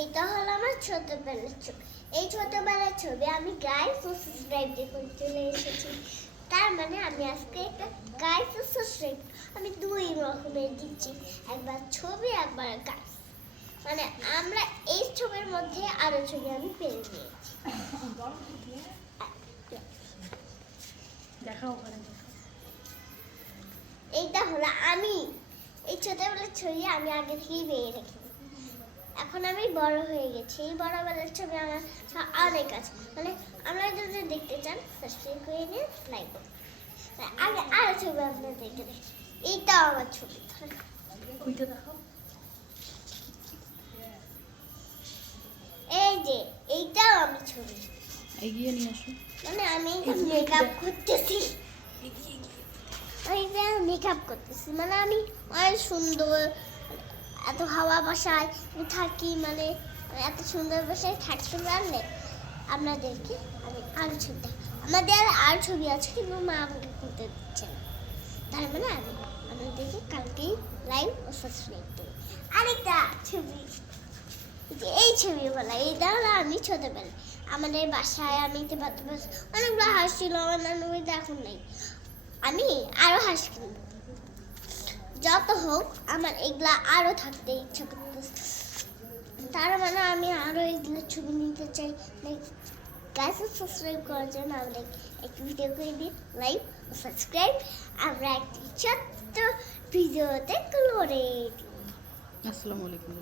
এইটা হলো আমার ছোটবেলার ছবি। এই ছোটবেলার ছবি আমি গাইস ও সাবস্ক্রাইব দিয়ে করে চলে এসেছি। তার মানে আমি আজকে একটা গাইস ও সাবস্ক্রাইব আমি দুই রকমের দিচ্ছি, একবার ছবি একবার গাইস। মানে আমরা এই ছবির মধ্যে আরো ছবি আমি পেয়ে নিয়েছি। দেখাও ওখানে এইটা হলো আমি এই ছোটবেলার ছবি আমি আগে থেকেই পেয়ে রেখে, এখন আমি বড় হয়ে গেছি। এই বড়বেলার ছবি আমার অনেক আছে। মানে আমরা যদি দেখতে চান সাবস্ক্রাইব করে নিয়ে লাইক করুন। আগে আরো ছবি আপনাদের দেখে দেখ। এইটাও আমার ছবি। ওইটা দেখাও। এই যে এইটাও আমি ছবি। এগিয়ে নিয়ে আসো। মানে আমি মেকআপ করতেছি, মেকআপ করতেছি। মানে আমি অনেক সুন্দর, এত হাওয়া বাসায় থাকি, মানে এত সুন্দর বাসায় থাকতে পারলে আপনাদেরকে আমি আরো ছবি দেখাবো। আমাদের আর ছবি আছে কিন্তু মা আমাকে করতে দিচ্ছে না। তার মানে আমি আপনাদেরকে কালকেই লাইভ ও সাবস্ক্রাইব দেবো। আরেকটা ছবি, যে এই ছবি বলা, এইটা হলো আমি ছোটবেলায় আমাদের বাসায় আমি অনেকগুলো হাঁস ছিল। আমার নানু বাড়িতে এখন নেই। আমি আরো হাঁস কিনবো। যত হোক আমার এগুলা আরো থাকতে ইচ্ছা করতেছে। তার মানে আমি আরো এগুলো ছবি নিতে চাই। গাইস সাবস্ক্রাইব করার জন্য আমাদের একটি ভিডিও করে দিন, লাইক ও সাবস্ক্রাইব। আমরা একটি ছোট্ট ভিডিওতে করে দিই। আসসালামু আলাইকুম।